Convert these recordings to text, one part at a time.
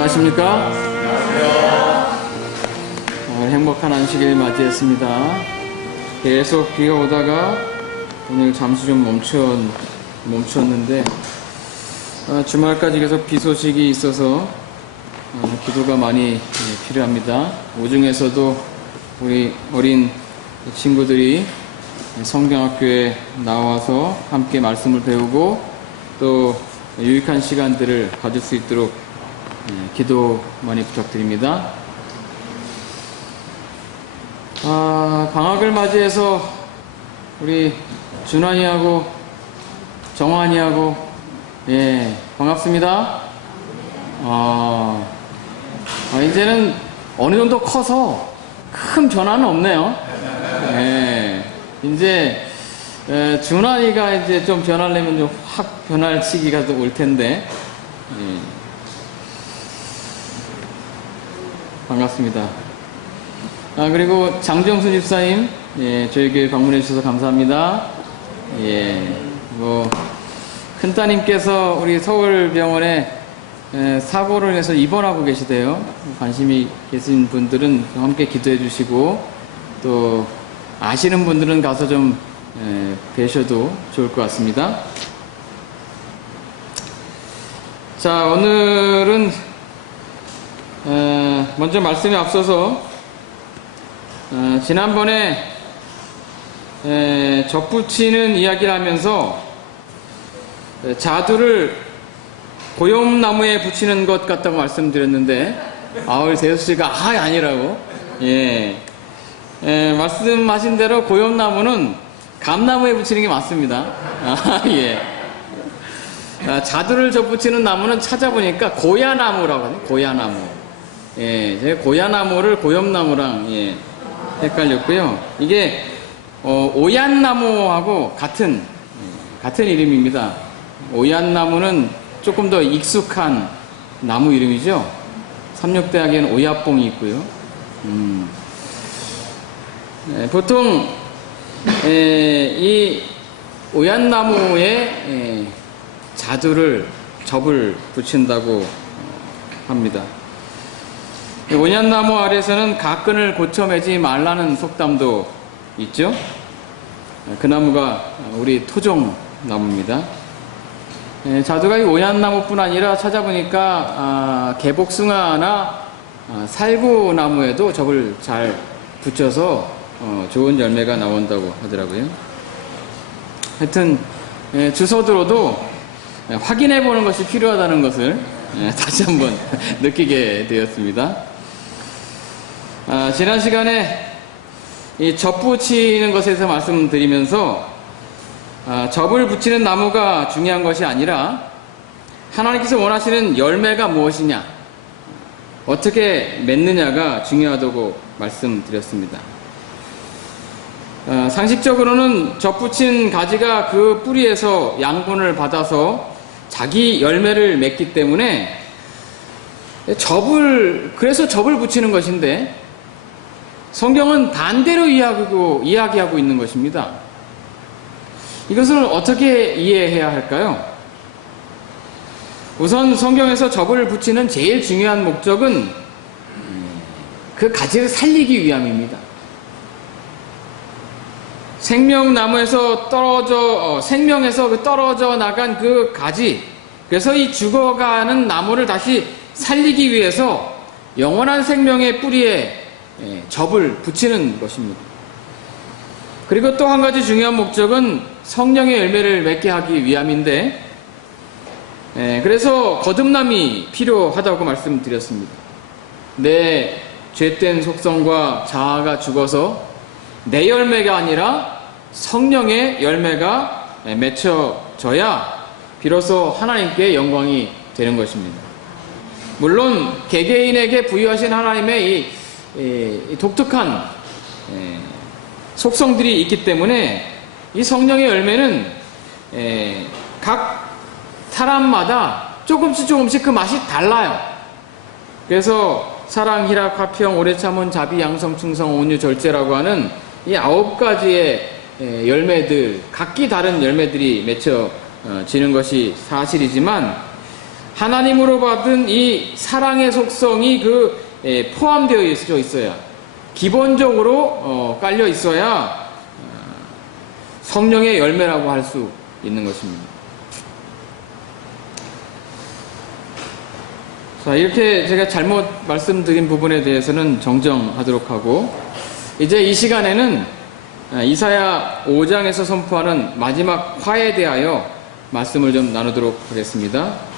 안녕하십니까? 행복한 안식일 맞이했습니다. 계속 비가 오다가 오늘 잠시 좀 멈췄는데 주말까지 계속 비 소식이 있어서 기도가 많이 필요합니다. 오중에서도 우리 어린 친구들이 성경학교에 나와서 함께 말씀을 배우고 또 유익한 시간들을 가질 수 있도록 기도 많이 부탁드립니다. 방학을 맞이해서 우리 준환이하고 정환이하고 반갑습니다. 이제는 어느 정도 커서 큰 변화는 없네요. 이제 준환이가 이제 좀 변하려면 좀 확 변할 시기가 또 올 텐데 반갑습니다. 그리고 장정순 집사님, 저희 교회 방문해 주셔서 감사합니다. 큰따님께서 우리 서울병원에 사고로 인해서 입원하고 계시대요. 관심이 계신 분들은 함께 기도해 주시고, 또 아시는 분들은 가서 좀 뵈셔도 좋을 것 같습니다. 자, 오늘은 먼저 말씀에 앞서서 지난번에 접붙이는 이야기를 하면서 자두를 고염나무에 붙이는 것 같다고 말씀드렸는데 우리 대수씨가 아니라고 말씀하신 대로 고염나무는 감나무에 붙이는 게 맞습니다. 자두를 접붙이는 나무는 찾아보니까 고야나무라고 하거든요. 고야나무. 제가 고야나무를 고염나무랑 헷갈렸고요. 이게 오얏나무하고 같은 이름입니다. 오얏나무는 조금 더 익숙한 나무 이름이죠. 삼육대학에는 오얏봉이 있고요. 보통 이 오얏나무에 자두를 접을 붙인다고 합니다. 오얏나무 아래서는 가끈을 고쳐 매지 말라는 속담도 있죠. 그 나무가 우리 토종나무입니다. 자두가 이 오얏나무뿐 아니라 찾아보니까 개복숭아나 살구나무에도 접을 잘 붙여서 좋은 열매가 나온다고 하더라고요. 하여튼 주워들어도 확인해 보는 것이 필요하다는 것을 다시 한번 느끼게 되었습니다. 지난 시간에 이 접 붙이는 것에 대해서 말씀드리면서 접을 붙이는 나무가 중요한 것이 아니라 하나님께서 원하시는 열매가 무엇이냐, 어떻게 맺느냐가 중요하다고 말씀드렸습니다. 상식적으로는 접 붙인 가지가 그 뿌리에서 양분을 받아서 자기 열매를 맺기 때문에 그래서 접을 붙이는 것인데 성경은 반대로 이야기하고 있는 것입니다. 이것을 어떻게 이해해야 할까요? 우선 성경에서 접을 붙이는 제일 중요한 목적은 그 가지를 살리기 위함입니다. 생명나무에서 생명에서 떨어져 나간 그 가지, 그래서 이 죽어가는 나무를 다시 살리기 위해서 영원한 생명의 뿌리에 접을 붙이는 것입니다. 그리고 또 한 가지 중요한 목적은 성령의 열매를 맺게 하기 위함인데, 그래서 거듭남이 필요하다고 말씀드렸습니다. 내 죄된 속성과 자아가 죽어서 내 열매가 아니라 성령의 열매가 맺혀져야 비로소 하나님께 영광이 되는 것입니다. 물론 개개인에게 부여하신 하나님의 이 독특한 속성들이 있기 때문에 이 성령의 열매는 각 사람마다 조금씩 그 맛이 달라요. 그래서 사랑, 희락, 화평, 오래 참은, 자비, 양성, 충성, 온유, 절제라고 하는 이 9가지의 열매들, 각기 다른 열매들이 맺혀지는 것이 사실이지만 하나님으로 받은 이 사랑의 속성이 포함되어 있어야, 기본적으로 깔려 있어야 성령의 열매라고 할 수 있는 것입니다. 자, 이렇게 제가 잘못 말씀드린 부분에 대해서는 정정하도록 하고, 이제 이 시간에는 이사야 5장에서 선포하는 마지막 화에 대하여 말씀을 좀 나누도록 하겠습니다.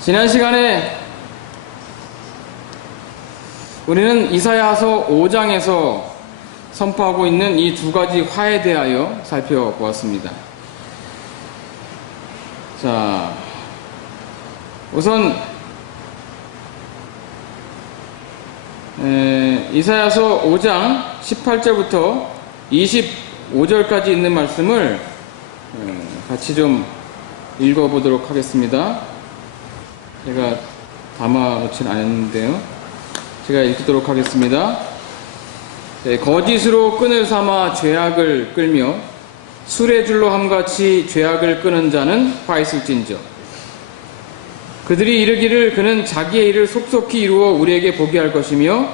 지난 시간에 우리는 이사야서 5장에서 선포하고 있는 이 두 가지 화에 대하여 살펴보았습니다. 자, 우선 이사야서 5장 18절부터 25절까지 있는 말씀을 같이 좀 읽어보도록 하겠습니다. 제가 담아놓진 않았는데요. 제가 읽도록 하겠습니다. 거짓으로 끈을 삼아 죄악을 끌며 술의 줄로 함같이 죄악을 끄는 자는 화 있을진저. 그들이 이르기를 그는 자기의 일을 속속히 이루어 우리에게 보게 할 것이며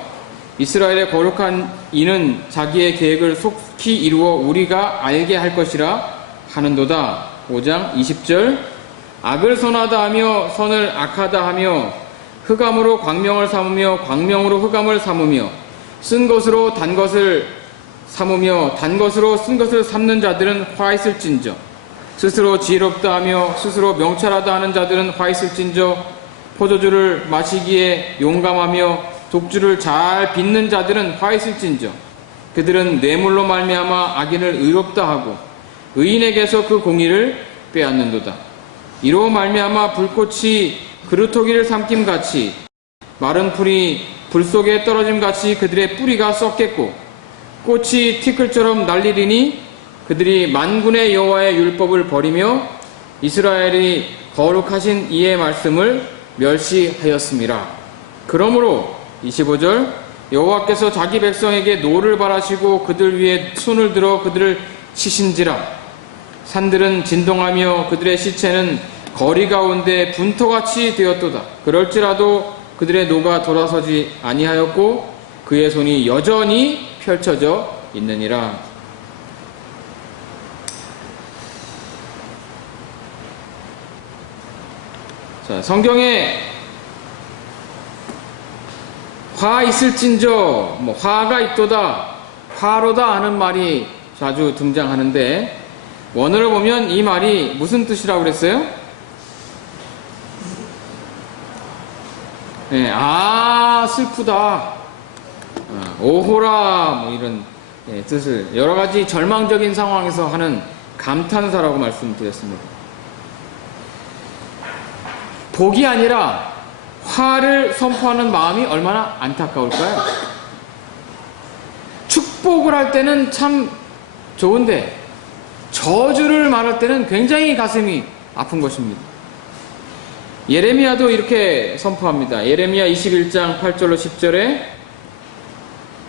이스라엘의 거룩한 이는 자기의 계획을 속히 이루어 우리가 알게 할 것이라 하는도다. 5장 20절. 악을 선하다 하며 선을 악하다 하며 흑암으로 광명을 삼으며 광명으로 흑암을 삼으며 쓴 것으로 단 것을 삼으며 단 것으로 쓴 것을 삼는 자들은 화 있을진저. 스스로 지혜롭다 하며 스스로 명철하다 하는 자들은 화 있을진저. 포도주를 마시기에 용감하며 독주를 잘 빚는 자들은 화 있을진저. 그들은 뇌물로 말미암아 악인을 의롭다 하고 의인에게서 그 공의를 빼앗는도다. 이로 말미암아 불꽃이 그루터기를 삼킴같이 마른 풀이 불 속에 떨어짐같이 그들의 뿌리가 썩겠고 꽃이 티끌처럼 날리리니 그들이 만군의 여호와의 율법을 버리며 이스라엘이 거룩하신 이의 말씀을 멸시하였음이라. 그러므로 25절. 여호와께서 자기 백성에게 노를 바라시고 그들 위에 손을 들어 그들을 치신지라. 산들은 진동하며 그들의 시체는 거리 가운데 분토같이 되었도다. 그럴지라도 그들의 노가 돌아서지 아니하였고 그의 손이 여전히 펼쳐져 있느니라. 자, 성경에 화 있을진저, 화가 있도다, 화로다 하는 말이 자주 등장하는데 원어를 보면 이 말이 무슨 뜻이라고 그랬어요? 네, 슬프다, 오호라, 이런 뜻을 여러 가지 절망적인 상황에서 하는 감탄사라고 말씀드렸습니다. 복이 아니라 화를 선포하는 마음이 얼마나 안타까울까요? 축복을 할 때는 참 좋은데 저주를 말할 때는 굉장히 가슴이 아픈 것입니다. 예레미야도 이렇게 선포합니다. 예레미야 21장 8절로 10절에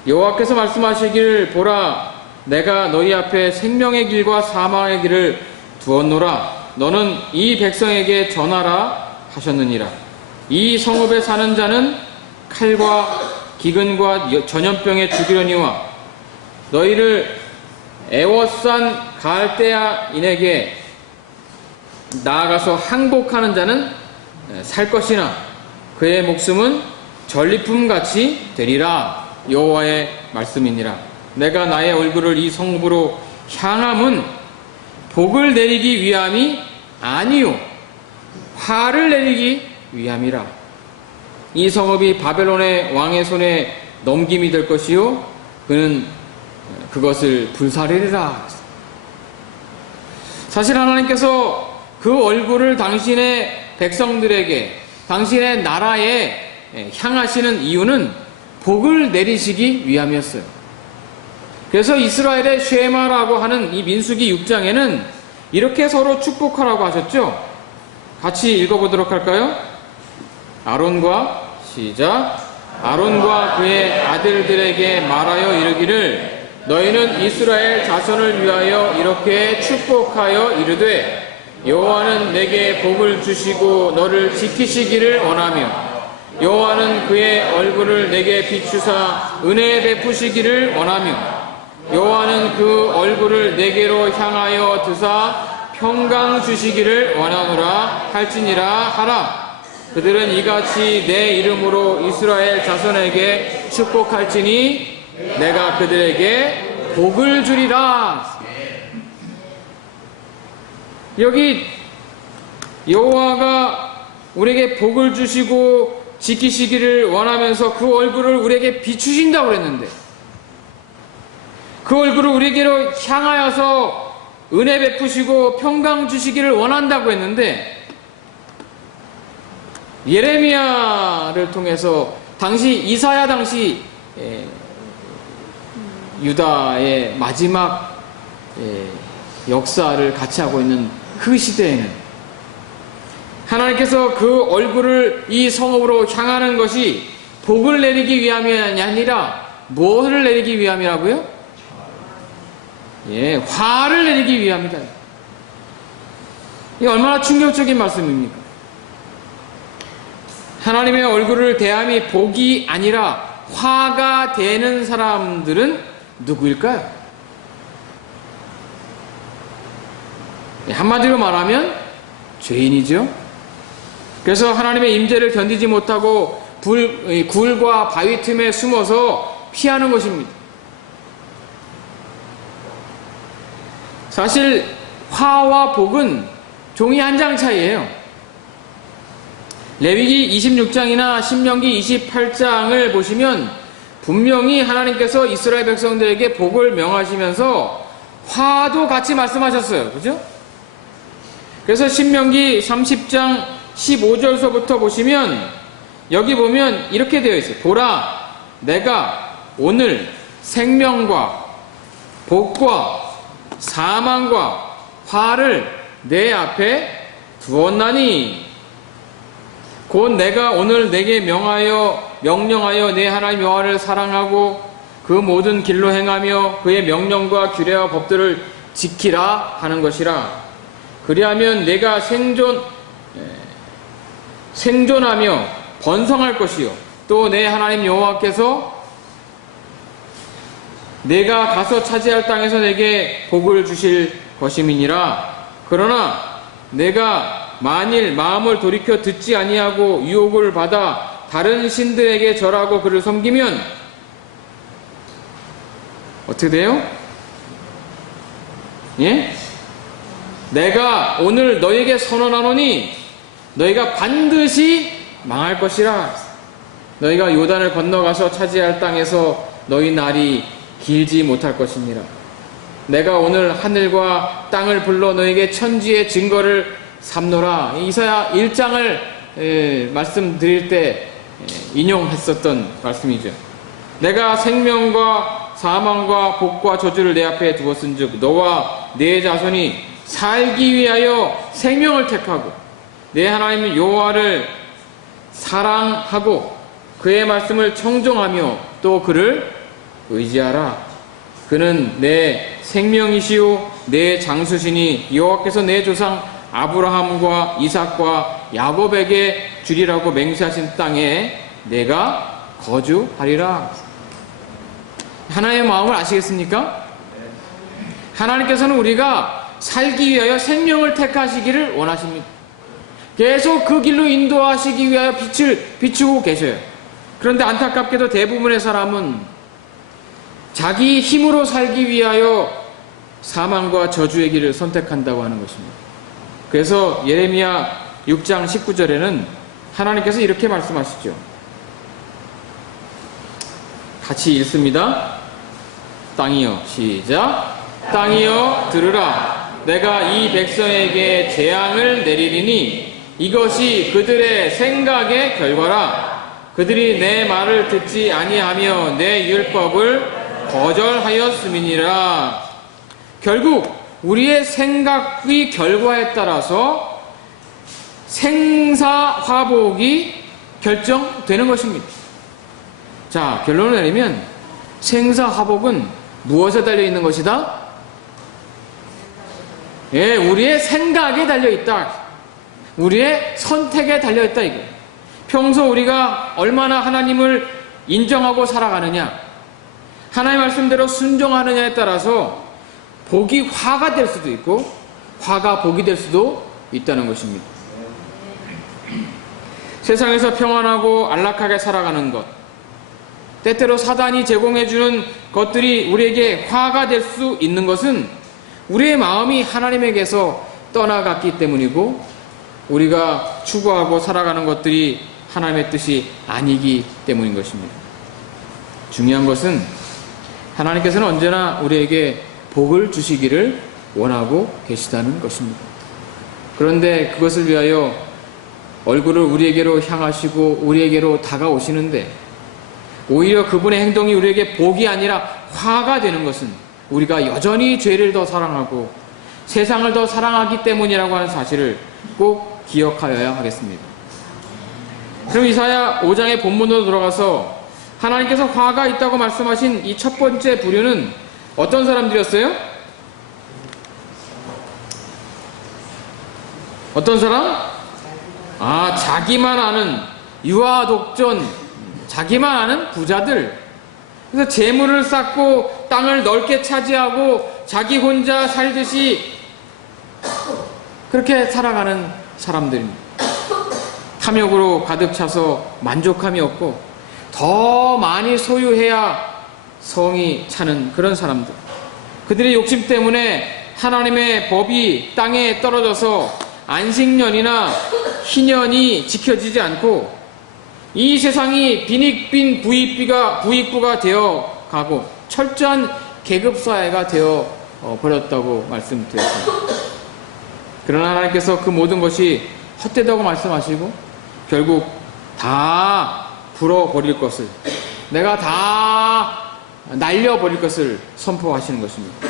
여호와께서 말씀하시길 보라 내가 너희 앞에 생명의 길과 사망의 길을 두었노라. 너는 이 백성에게 전하라 하셨느니라. 이 성읍에 사는 자는 칼과 기근과 전염병에 죽이려니와 너희를 애워싼 갈대아인에게 나아가서 항복하는 자는 살 것이나 그의 목숨은 전리품같이 되리라. 여호와의 말씀이니라. 내가 나의 얼굴을 이 성읍으로 향함은 복을 내리기 위함이 아니요 화를 내리기 위함이라. 이 성읍이 바벨론의 왕의 손에 넘김이 될 것이요 그는 그것을 불사르리라. 사실 하나님께서 그 얼굴을 당신의 백성들에게 당신의 나라에 향하시는 이유는 복을 내리시기 위함이었어요. 그래서 이스라엘의 쉐마라고 하는 이 민수기 6장에는 이렇게 서로 축복하라고 하셨죠. 같이 읽어보도록 할까요? 아론과 시작. 아론과 그의 아들들에게 말하여 이르기를 너희는 이스라엘 자손을 위하여 이렇게 축복하여 이르되 여호와는 내게 복을 주시고 너를 지키시기를 원하며 여호와는 그의 얼굴을 내게 비추사 은혜 베푸시기를 원하며 여호와는 그 얼굴을 내게로 향하여 드사 평강 주시기를 원하노라 할지니라 하라. 그들은 이같이 내 이름으로 이스라엘 자손에게 축복할지니 내가 그들에게 복을 주리라. 여기 여호와가 우리에게 복을 주시고 지키시기를 원하면서 그 얼굴을 우리에게 비추신다고 그랬는데 그 얼굴을 우리에게로 향하여서 은혜 베푸시고 평강 주시기를 원한다고 했는데 예레미야를 통해서 당시 이사야 당시 유다의 마지막 역사를 같이 하고 있는 그 시대에는 하나님께서 그 얼굴을 이 성읍으로 향하는 것이 복을 내리기 위함이 아니라 무엇을 내리기 위함이라고요? 화를 내리기 위함이다. 이게 얼마나 충격적인 말씀입니까? 하나님의 얼굴을 대함이 복이 아니라 화가 되는 사람들은 누구일까요? 한마디로 말하면 죄인이죠. 그래서 하나님의 임재를 견디지 못하고 굴과 바위 틈에 숨어서 피하는 것입니다. 사실 화와 복은 종이 한 장 차이예요. 레위기 26장이나 신명기 28장을 보시면 분명히 하나님께서 이스라엘 백성들에게 복을 명하시면서 화도 같이 말씀하셨어요. 그죠? 그래서 신명기 30장 15절서부터 보시면 여기 보면 이렇게 되어 있어요. 보라, 내가 오늘 생명과 복과 사망과 화를 내 앞에 두었나니 곧 내가 오늘 내게 명령하여 내 하나님 여호와를 사랑하고 그 모든 길로 행하며 그의 명령과 규례와 법들을 지키라 하는 것이라. 그리하면 내가 생존하며 번성할 것이요 또 내 하나님 여호와께서 내가 가서 차지할 땅에서 내게 복을 주실 것임이니라. 그러나 내가 만일 마음을 돌이켜 듣지 아니하고 유혹을 받아 다른 신들에게 절하고 그를 섬기면 어떻게 돼요? 예? 내가 오늘 너에게 선언하노니 너희가 반드시 망할 것이라. 너희가 요단을 건너가서 차지할 땅에서 너희 날이 길지 못할 것이니라. 내가 오늘 하늘과 땅을 불러 너에게 천지의 증거를 삼노라. 이사야 1장을 말씀드릴 때 인용했었던 말씀이죠. 내가 생명과 사망과 복과 저주를 내 앞에 두었은즉 너와 네 자손이 살기 위하여 생명을 택하고 내 하나님 여호와를 사랑하고 그의 말씀을 청종하며 또 그를 의지하라. 그는 내 생명이시요 내 장수시니 여호와께서 내 조상 아브라함과 이삭과 야곱에게 주리라고 맹세하신 땅에 내가 거주하리라. 하나님의 마음을 아시겠습니까? 하나님께서는 우리가 살기 위하여 생명을 택하시기를 원하십니다. 계속 그 길로 인도하시기 위하여 빛을 비추고 계셔요. 그런데 안타깝게도 대부분의 사람은 자기 힘으로 살기 위하여 사망과 저주의 길을 선택한다고 하는 것입니다. 그래서 예레미야 6장 19절에는 하나님께서 이렇게 말씀하시죠. 같이 읽습니다. 땅이여, 시작. 땅이여 들으라. 내가 이 백성에게 재앙을 내리리니 이것이 그들의 생각의 결과라. 그들이 내 말을 듣지 아니하며 내 율법을 거절하였음이니라. 결국 우리의 생각의 결과에 따라서 생사화복이 결정되는 것입니다. 자, 결론을 내리면 생사화복은 무엇에 달려있는 것이다? 예, 우리의 생각에 달려있다. 우리의 선택에 달려있다, 이거. 평소 우리가 얼마나 하나님을 인정하고 살아가느냐, 하나님 말씀대로 순종하느냐에 따라서 복이 화가 될 수도 있고, 화가 복이 될 수도 있다는 것입니다. 세상에서 평안하고 안락하게 살아가는 것, 때때로 사단이 제공해주는 것들이 우리에게 화가 될 수 있는 것은 우리의 마음이 하나님에게서 떠나갔기 때문이고, 우리가 추구하고 살아가는 것들이 하나님의 뜻이 아니기 때문인 것입니다. 중요한 것은 하나님께서는 언제나 우리에게 복을 주시기를 원하고 계시다는 것입니다. 그런데 그것을 위하여 얼굴을 우리에게로 향하시고 우리에게로 다가오시는데, 오히려 그분의 행동이 우리에게 복이 아니라 화가 되는 것은 우리가 여전히 죄를 더 사랑하고 세상을 더 사랑하기 때문이라고 하는 사실을 꼭 기억하여야 하겠습니다. 그럼 이사야 5장의 본문으로 돌아가서 하나님께서 화가 있다고 말씀하신 이 첫 번째 부류는 어떤 사람들이었어요? 어떤 사람? 자기만 아는 유아 독전, 자기만 아는 부자들. 그래서 재물을 쌓고 땅을 넓게 차지하고 자기 혼자 살듯이 그렇게 살아가는 사람들입니다. 탐욕으로 가득 차서 만족함이 없고 더 많이 소유해야 성이 차는 그런 사람들. 그들의 욕심 때문에 하나님의 법이 땅에 떨어져서 안식년이나 희년이 지켜지지 않고 이 세상이 빈익빈 부익부가 되어 가고 철저한 계급사회가 되어 버렸다고 말씀드렸습니다. 그러나 하나님께서 그 모든 것이 헛되다고 말씀하시고 결국 다 불어버릴 것을, 내가 다 날려버릴 것을 선포하시는 것입니다.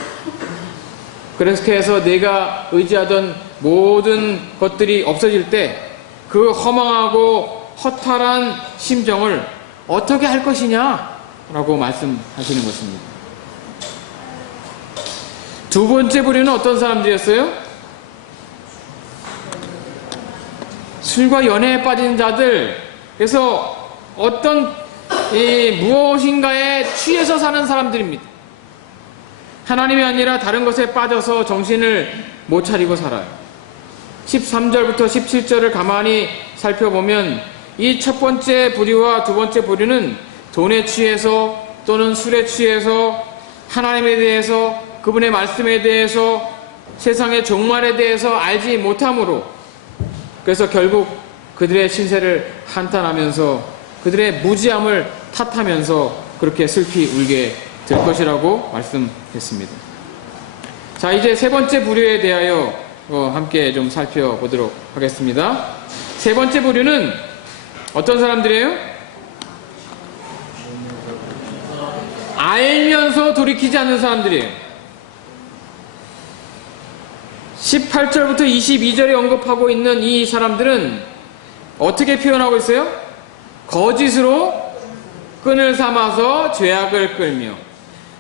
그래서 해서 내가 의지하던 모든 것들이 없어질 때 그 허망하고 허탈한 심정을 어떻게 할 것이냐 라고 말씀하시는 것입니다. 두 번째 부류는 어떤 사람들이었어요? 술과 연애에 빠진 자들. 그래서 어떤 무엇인가에 취해서 사는 사람들입니다. 하나님이 아니라 다른 것에 빠져서 정신을 못 차리고 살아요. 13절부터 17절을 가만히 살펴보면 이 첫 번째 부류와 두 번째 부류는 돈에 취해서 또는 술에 취해서 하나님에 대해서, 그분의 말씀에 대해서, 세상의 종말에 대해서 알지 못함으로, 그래서 결국 그들의 신세를 한탄하면서 그들의 무지함을 탓하면서 그렇게 슬피 울게 될 것이라고 말씀했습니다. 자, 이제 세 번째 부류에 대하여 함께 좀 살펴보도록 하겠습니다. 세 번째 부류는 어떤 사람들이에요? 알면서 돌이키지 않는 사람들이에요. 18절부터 22절에 언급하고 있는 이 사람들은 어떻게 표현하고 있어요? 거짓으로 끈을 삼아서 죄악을 끌며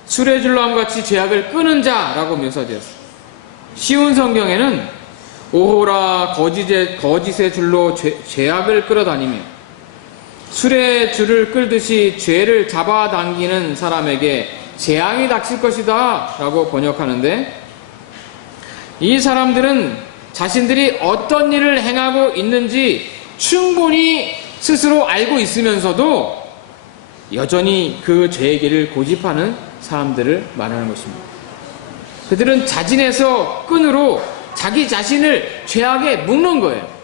술의 줄로 함같이 죄악을 끄는 자라고 묘사되었어요. 쉬운 성경에는 오호라 거짓의 줄로 죄악을 끌어다니며 술의 줄을 끌듯이 죄를 잡아당기는 사람에게 재앙이 닥칠 것이다 라고 번역하는데, 이 사람들은 자신들이 어떤 일을 행하고 있는지 충분히 스스로 알고 있으면서도 여전히 그 죄의 길을 고집하는 사람들을 말하는 것입니다. 그들은 자진해서 끈으로 자기 자신을 죄악에 묶는 거예요.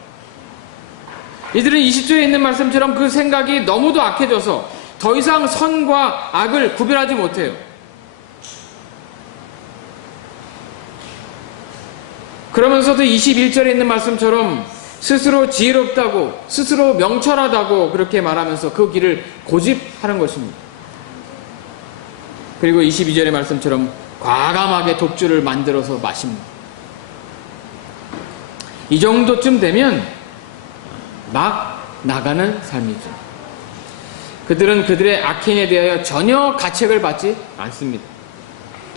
이들은 20절에 있는 말씀처럼 그 생각이 너무도 악해져서 더 이상 선과 악을 구별하지 못해요. 그러면서도 21절에 있는 말씀처럼 스스로 지혜롭다고, 스스로 명철하다고 그렇게 말하면서 그 길을 고집하는 것입니다. 그리고 22절의 말씀처럼 과감하게 독주를 만들어서 마십니다. 이 정도쯤 되면 막 나가는 삶이죠. 그들은 그들의 악행에 대하여 전혀 가책을 받지 않습니다.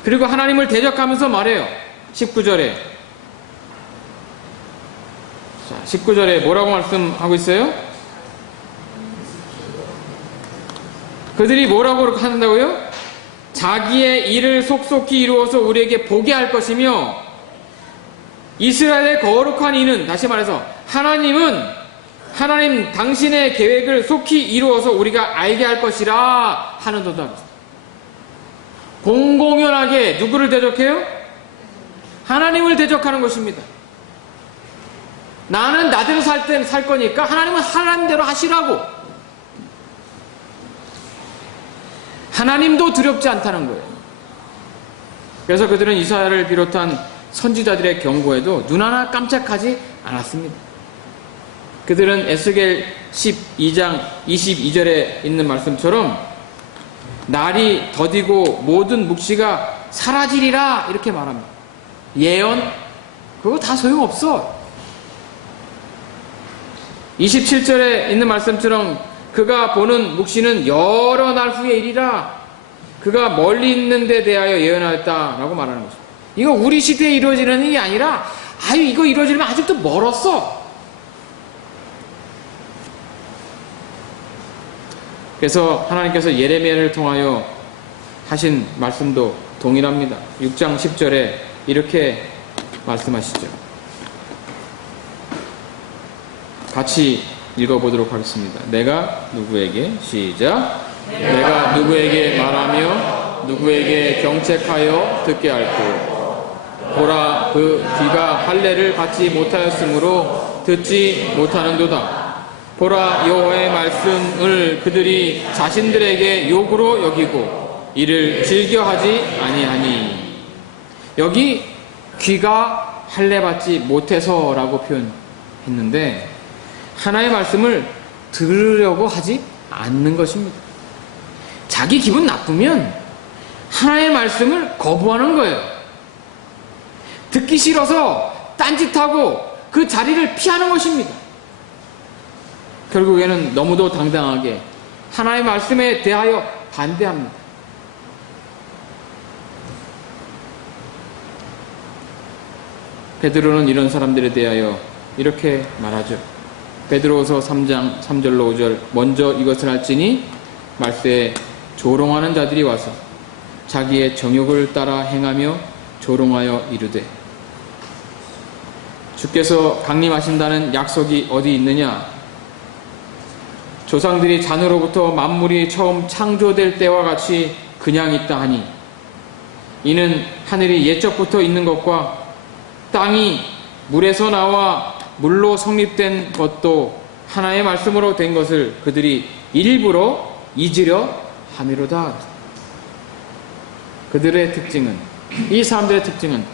그리고 하나님을 대적하면서 말해요. 19절에 19절에 뭐라고 말씀하고 있어요? 그들이 뭐라고 그렇게 한다고요? 자기의 일을 속속히 이루어서 우리에게 보게 할 것이며 이스라엘의 거룩한 이는, 다시 말해서 하나님 당신의 계획을 속히 이루어서 우리가 알게 할 것이라 하는도다. 공공연하게 누구를 대적해요? 하나님을 대적하는 것입니다. 나는 나대로 살 거니까 하나님은 하나님대로 하시라고. 하나님도 두렵지 않다는 거예요. 그래서 그들은 이사야를 비롯한 선지자들의 경고에도 눈 하나 깜짝하지 않았습니다. 그들은 에스겔 12장 22절에 있는 말씀처럼 날이 더디고 모든 묵시가 사라지리라 이렇게 말합니다. 예언? 그거 다 소용없어. 27절에 있는 말씀처럼 그가 보는 묵시는 여러 날 후의 일이라 그가 멀리 있는 데 대하여 예언하였다라고 말하는 거죠. 이거 우리 시대에 이루어지는 일이 아니라 이거 이루어지려면 아직도 멀었어. 그래서 하나님께서 예레미야를 통하여 하신 말씀도 동일합니다. 6장 10절에 이렇게 말씀하시죠. 같이 읽어보도록 하겠습니다. 내가 누구에게 시작. 내가 누구에게 말하며 누구에게 경책하여 듣게 할꼬. 보라, 그 귀가 할례를 받지 못하였으므로 듣지 못하는도다. 보라, 여호와의 말씀을 그들이 자신들에게 욕으로 여기고 이를 즐겨하지 아니하니. 여기 귀가 할례 받지 못해서라고 표현했는데 하나의 말씀을 들으려고 하지 않는 것입니다. 자기 기분 나쁘면 하나의 말씀을 거부하는 거예요. 듣기 싫어서 딴짓하고 그 자리를 피하는 것입니다. 결국에는 너무도 당당하게 하나의 말씀에 대하여 반대합니다. 베드로는 이런 사람들에 대하여 이렇게 말하죠. 베드로후서 3장 3절로 5절. 먼저 이것을 할지니 말세에 조롱하는 자들이 와서 자기의 정욕을 따라 행하며 조롱하여 이르되 주께서 강림하신다는 약속이 어디 있느냐? 조상들이 잔으로부터 만물이 처음 창조될 때와 같이 그냥 있다 하니 이는 하늘이 옛적부터 있는 것과 땅이 물에서 나와 물로 성립된 것도 하나의 말씀으로 된 것을 그들이 일부러 잊으려 함이로다. 그들의 특징은, 이 사람들의 특징은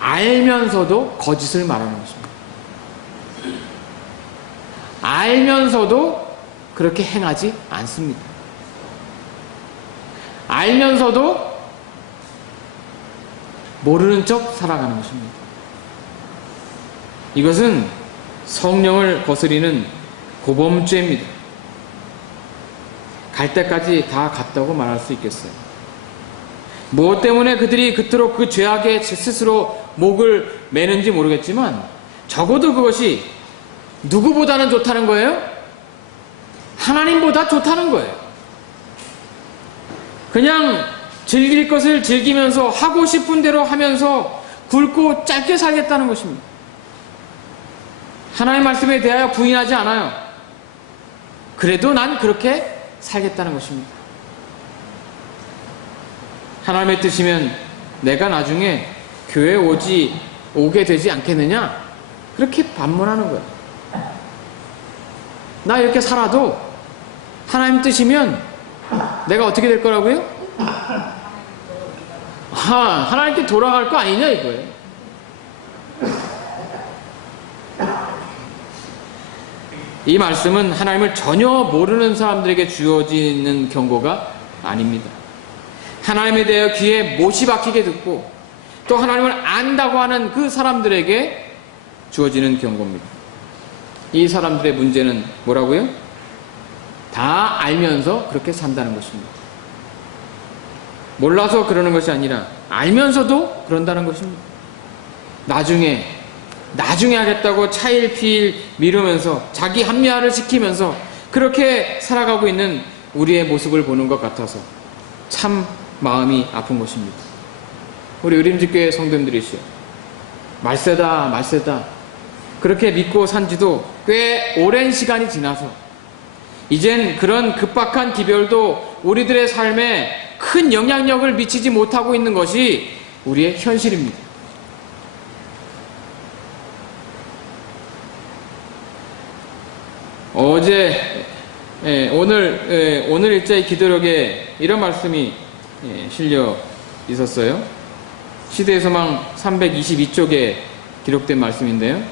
알면서도 거짓을 말하는 것입니다. 알면서도 그렇게 행하지 않습니다. 알면서도 모르는 척 살아가는 것입니다. 이것은 성령을 거스리는 고범죄입니다. 갈 때까지 다 갔다고 말할 수 있겠어요. 무엇 때문에 그들이 그토록 그 죄악에 스스로 목을 매는지 모르겠지만 적어도 그것이 누구보다는 좋다는 거예요? 하나님보다 좋다는 거예요. 그냥 즐길 것을 즐기면서 하고 싶은 대로 하면서 굵고 짧게 살겠다는 것입니다. 하나님의 말씀에 대하여 부인하지 않아요. 그래도 난 그렇게 살겠다는 것입니다. 하나님의 뜻이면 내가 나중에 교회에 오게 되지 않겠느냐? 그렇게 반문하는 거예요. 나 이렇게 살아도 하나님 뜻이면 내가 어떻게 될 거라고요? 하나님께 돌아갈 거 아니냐 이거예요. 이 말씀은 하나님을 전혀 모르는 사람들에게 주어지는 경고가 아닙니다. 하나님에 대하여 귀에 못이 박히게 듣고 또 하나님을 안다고 하는 그 사람들에게 주어지는 경고입니다. 이 사람들의 문제는 뭐라고요? 다 알면서 그렇게 산다는 것입니다. 몰라서 그러는 것이 아니라 알면서도 그런다는 것입니다. 나중에 나중에 하겠다고 차일피일 미루면서 자기 합리화를 시키면서 그렇게 살아가고 있는 우리의 모습을 보는 것 같아서 참 마음이 아픈 것입니다. 우리 의림직교회 성도님들이시여, 말세다 그렇게 믿고 산 지도 꽤 오랜 시간이 지나서 이젠 그런 급박한 기별도 우리들의 삶에 큰 영향력을 미치지 못하고 있는 것이 우리의 현실입니다. 오늘 일자의 기도록에 이런 말씀이 실려 있었어요. 시대의 소망 322쪽에 기록된 말씀인데요.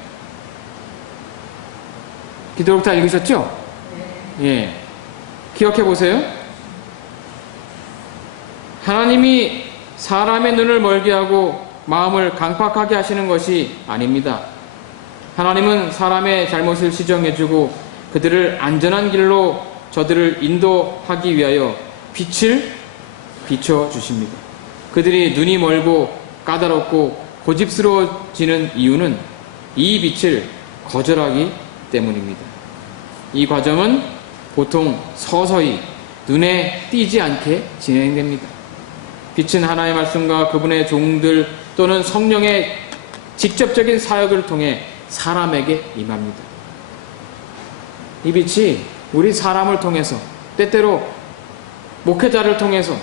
기도록 다 읽으셨죠? 예. 기억해 보세요. 하나님이 사람의 눈을 멀게 하고 마음을 강팍하게 하시는 것이 아닙니다. 하나님은 사람의 잘못을 시정해주고 그들을 안전한 길로 저들을 인도하기 위하여 빛을 비춰주십니다. 그들이 눈이 멀고 까다롭고 고집스러워지는 이유는 이 빛을 거절하기 때문입니다. 이 과정은 보통 서서히 눈에 띄지 않게 진행됩니다. 빛은 하나님의 말씀과 그분의 종들 또는 성령의 직접적인 사역을 통해 사람에게 임합니다. 이 빛이 우리 사람을 통해서, 때때로 목회자를 통해서,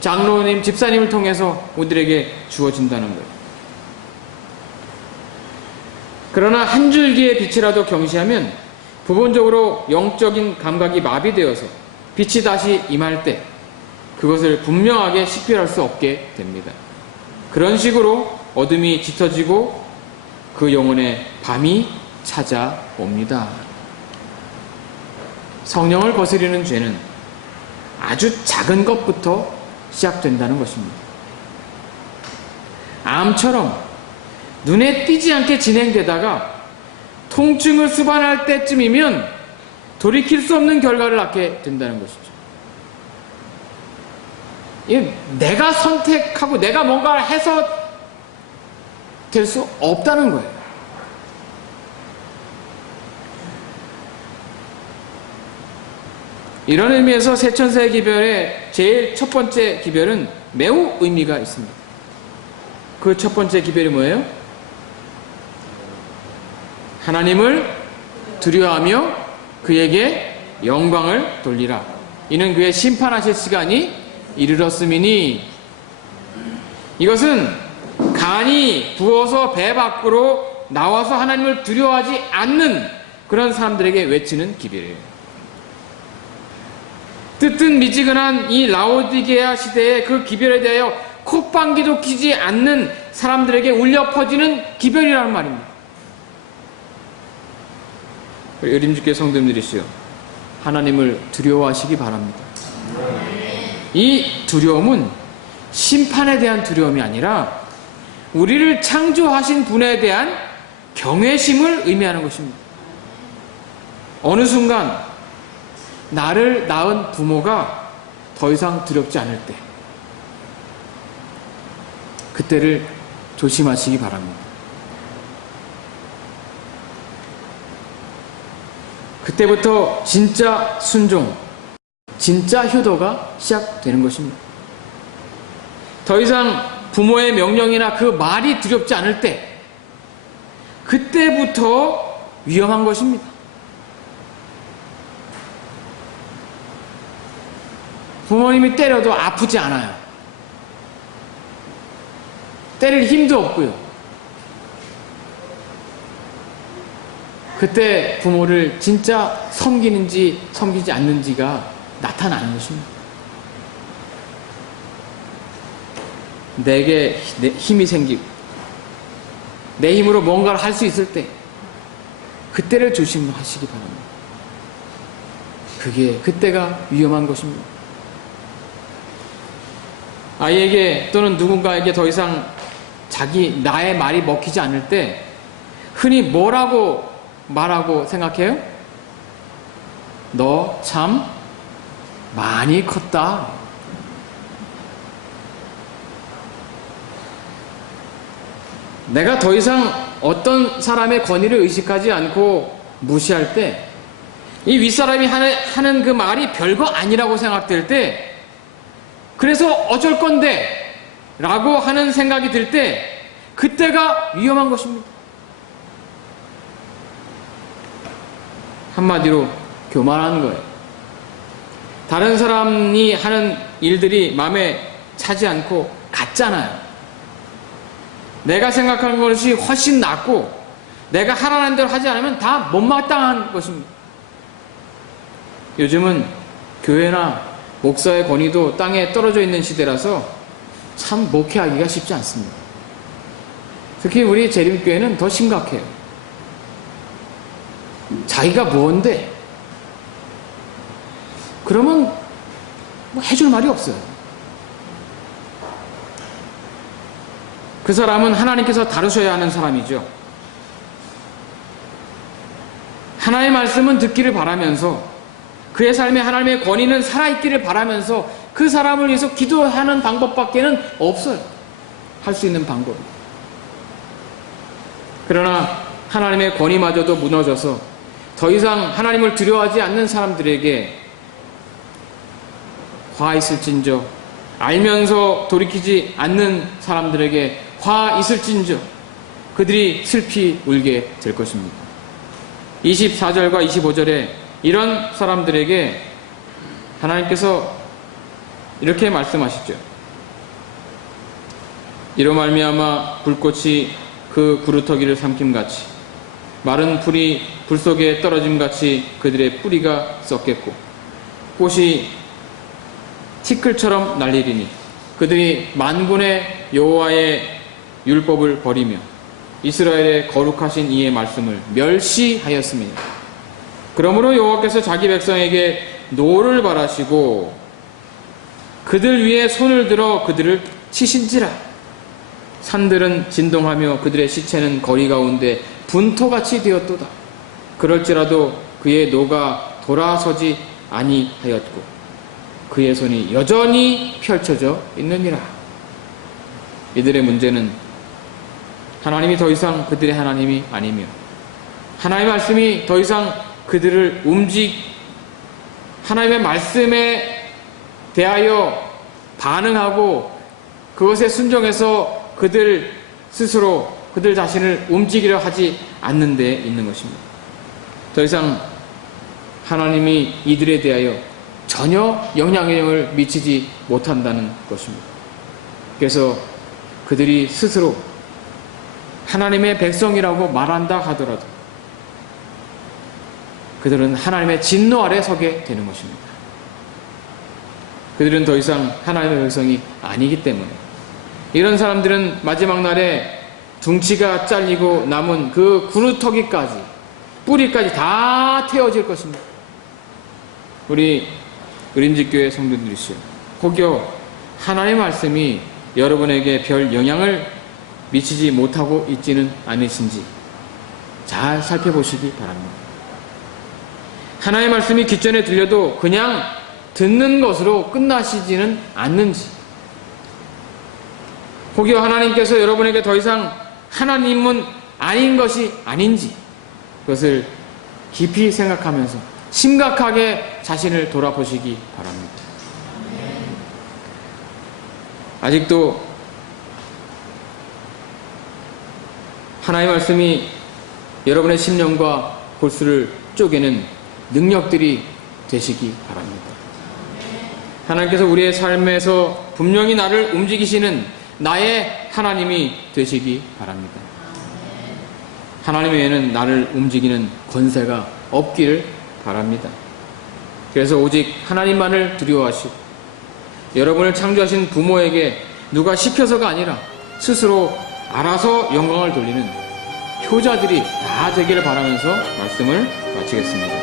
장로님, 집사님을 통해서 우리들에게 주어진다는 거예요. 그러나 한 줄기의 빛이라도 경시하면 부분적으로 영적인 감각이 마비되어서 빛이 다시 임할 때 그것을 분명하게 식별할 수 없게 됩니다. 그런 식으로 어둠이 짙어지고 그 영혼의 밤이 찾아옵니다. 성령을 거스리는 죄는 아주 작은 것부터 시작된다는 것입니다. 암처럼 눈에 띄지 않게 진행되다가 통증을 수반할 때쯤이면 돌이킬 수 없는 결과를 낳게 된다는 것이죠. 내가 선택하고 내가 뭔가를 해서 될 수 없다는 거예요. 이런 의미에서 세천세의 기별의 제일 첫 번째 기별은 매우 의미가 있습니다. 그 첫 번째 기별이 뭐예요? 하나님을 두려워하며 그에게 영광을 돌리라. 이는 그의 심판하실 시간이 이르렀음이니. 이것은 간이 부어서 배 밖으로 나와서 하나님을 두려워하지 않는 그런 사람들에게 외치는 기별이에요. 뜨뜻미지근한 이 라오디게아 시대의 그 기별에 대하여 콧방귀도 끼지 않는 사람들에게 울려 퍼지는 기별이라는 말입니다. 의림주교회 성도님들이시여, 하나님을 두려워하시기 바랍니다. 이 두려움은 심판에 대한 두려움이 아니라 우리를 창조하신 분에 대한 경외심을 의미하는 것입니다. 어느 순간 나를 낳은 부모가 더 이상 두렵지 않을 때, 그때를 조심하시기 바랍니다. 그때부터 진짜 순종, 진짜 효도가 시작되는 것입니다. 더 이상 부모의 명령이나 그 말이 두렵지 않을 때, 그때부터 위험한 것입니다. 부모님이 때려도 아프지 않아요. 때릴 힘도 없고요. 그때 부모를 진짜 섬기는지 섬기지 않는지가 나타나는 것입니다. 내게 힘이 생기고 내 힘으로 뭔가를 할 수 있을 때, 그때를 조심하시기 바랍니다. 그때가 위험한 것입니다. 아이에게 또는 누군가에게 더 이상 나의 말이 먹히지 않을 때 흔히 뭐라고 말하고 생각해요? 너 참 많이 컸다. 내가 더 이상 어떤 사람의 권위를 의식하지 않고 무시할 때, 이 윗사람이 하는 그 말이 별거 아니라고 생각될 때, 그래서 어쩔 건데 라고 하는 생각이 들 때, 그때가 위험한 것입니다. 한마디로 교만한 거예요. 다른 사람이 하는 일들이 마음에 차지 않고 같잖아요. 내가 생각하는 것이 훨씬 낫고 내가 하라는 대로 하지 않으면 다 못마땅한 것입니다. 요즘은 교회나 목사의 권위도 땅에 떨어져 있는 시대라서 참 목회하기가 쉽지 않습니다. 특히 우리 재림교회는 더 심각해요. 자기가 뭔데? 그러면 뭐 해줄 말이 없어요. 그 사람은 하나님께서 다루셔야 하는 사람이죠. 하나님의 말씀은 듣기를 바라면서, 그의 삶에 하나님의 권위는 살아있기를 바라면서 그 사람을 위해서 기도하는 방법밖에는 없어요. 할 수 있는 방법. 그러나 하나님의 권위마저도 무너져서 더 이상 하나님을 두려워하지 않는 사람들에게 화 있을진저, 알면서 돌이키지 않는 사람들에게 화 있을진저, 그들이 슬피 울게 될 것입니다. 24절과 25절에 이런 사람들에게 하나님께서 이렇게 말씀하시죠. 이로 말미암아 불꽃이 그 구루터기를 삼킴같이 마른 풀이 불 속에 떨어짐같이 그들의 뿌리가 썩겠고 꽃이 티끌처럼 날리리니 그들이 만군의 여호와의 율법을 버리며 이스라엘의 거룩하신 이의 말씀을 멸시하였습니다. 그러므로 여호와께서 자기 백성에게 노를 바라시고 그들 위에 손을 들어 그들을 치신지라. 산들은 진동하며 그들의 시체는 거리 가운데 분토같이 되었도다. 그럴지라도 그의 노가 돌아서지 아니하였고 그의 손이 여전히 펼쳐져 있느니라. 이들의 문제는 하나님이 더 이상 그들의 하나님이 아니며 하나님의 말씀이 더 이상 그들을 하나님의 말씀에 대하여 반응하고 그것에 순종해서 그들 스스로 그들 자신을 움직이려 하지 않는 데 있는 것입니다. 더 이상 하나님이 이들에 대하여 전혀 영향력을 미치지 못한다는 것입니다. 그래서 그들이 스스로 하나님의 백성이라고 말한다 하더라도 그들은 하나님의 진노 아래 서게 되는 것입니다. 그들은 더 이상 하나님의 백성이 아니기 때문에 이런 사람들은 마지막 날에 둥치가 잘리고 남은 그 구루터기까지 뿌리까지 다 태워질 것입니다. 우리 의림직교회 성도들이시여, 혹여 하나님의 말씀이 여러분에게 별 영향을 미치지 못하고 있지는 않으신지 잘 살펴보시기 바랍니다. 하나님의 말씀이 귓전에 들려도 그냥 듣는 것으로 끝나시지는 않는지, 혹여 하나님께서 여러분에게 더 이상 하나님은 아닌 것이 아닌지 그것을 깊이 생각하면서 심각하게 자신을 돌아보시기 바랍니다. 아직도 하나님의 말씀이 여러분의 심령과 골수를 쪼개는 능력들이 되시기 바랍니다. 하나님께서 우리의 삶에서 분명히 나를 움직이시는 나의 하나님이 되시기 바랍니다. 하나님 외에는 나를 움직이는 권세가 없기를 바랍니다. 그래서 오직 하나님만을 두려워하시고 여러분을 창조하신 부모에게 누가 시켜서가 아니라 스스로 알아서 영광을 돌리는 효자들이 다 되기를 바라면서 말씀을 마치겠습니다.